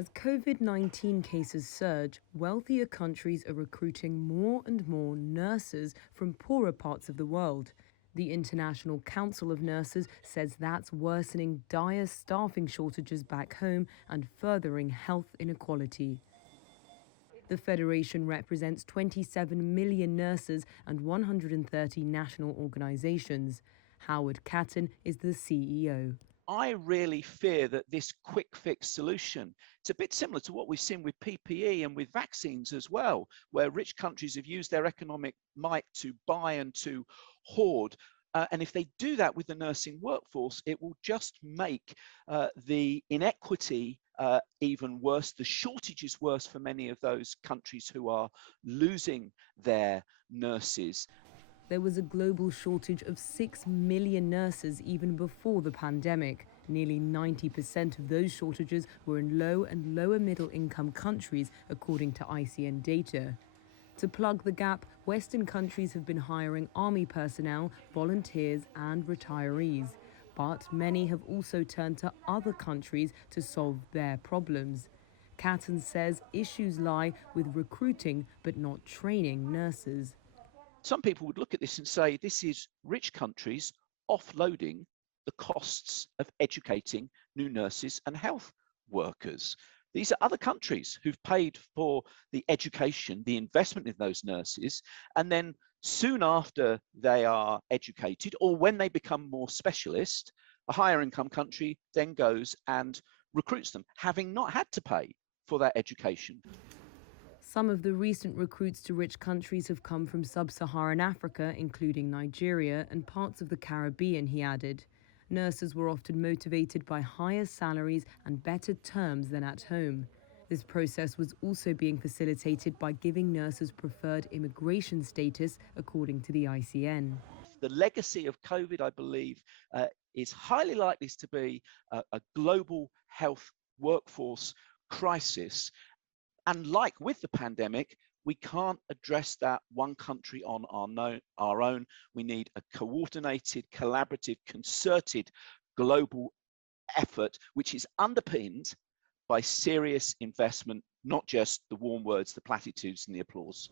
As COVID-19 cases surge, wealthier countries are recruiting more and more nurses from poorer parts of the world. The International Council of Nurses says that's worsening dire staffing shortages back home and furthering health inequality. The federation represents 27 million nurses and 130 national organisations. Howard Catton is the CEO. I really fear that this quick fix solution, it's a bit similar to what we've seen with PPE and with vaccines as well, where rich countries have used their economic might to buy and to hoard. And if they do that with the nursing workforce, it will just make the inequity even worse, the shortages worse for many of those countries who are losing their nurses. There was a global shortage of 6 million nurses even before the pandemic. Nearly 90% of those shortages were in low and lower middle income countries, according to ICN data. To plug the gap, Western countries have been hiring army personnel, volunteers and retirees. But many have also turned to other countries to solve their problems. Catton says issues lie with recruiting but not training nurses. Some people would look at this and say this is rich countries offloading the costs of educating new nurses and health workers. These are other countries who've paid for the education, the investment in those nurses, and then soon after they are educated or when they become more specialist, a higher income country then goes and recruits them, having not had to pay for that education. Some of the recent recruits to rich countries have come from sub-Saharan Africa, including Nigeria and parts of the Caribbean, he added. Nurses were often motivated by higher salaries and better terms than at home. This process was also being facilitated by giving nurses preferred immigration status, according to the ICN. The legacy of COVID, I believe, is highly likely to be a global health workforce crisis. And like with the pandemic, we can't address that one country on our own. We need a coordinated, collaborative, concerted global effort, which is underpinned by serious investment, not just the warm words, the platitudes, and the applause.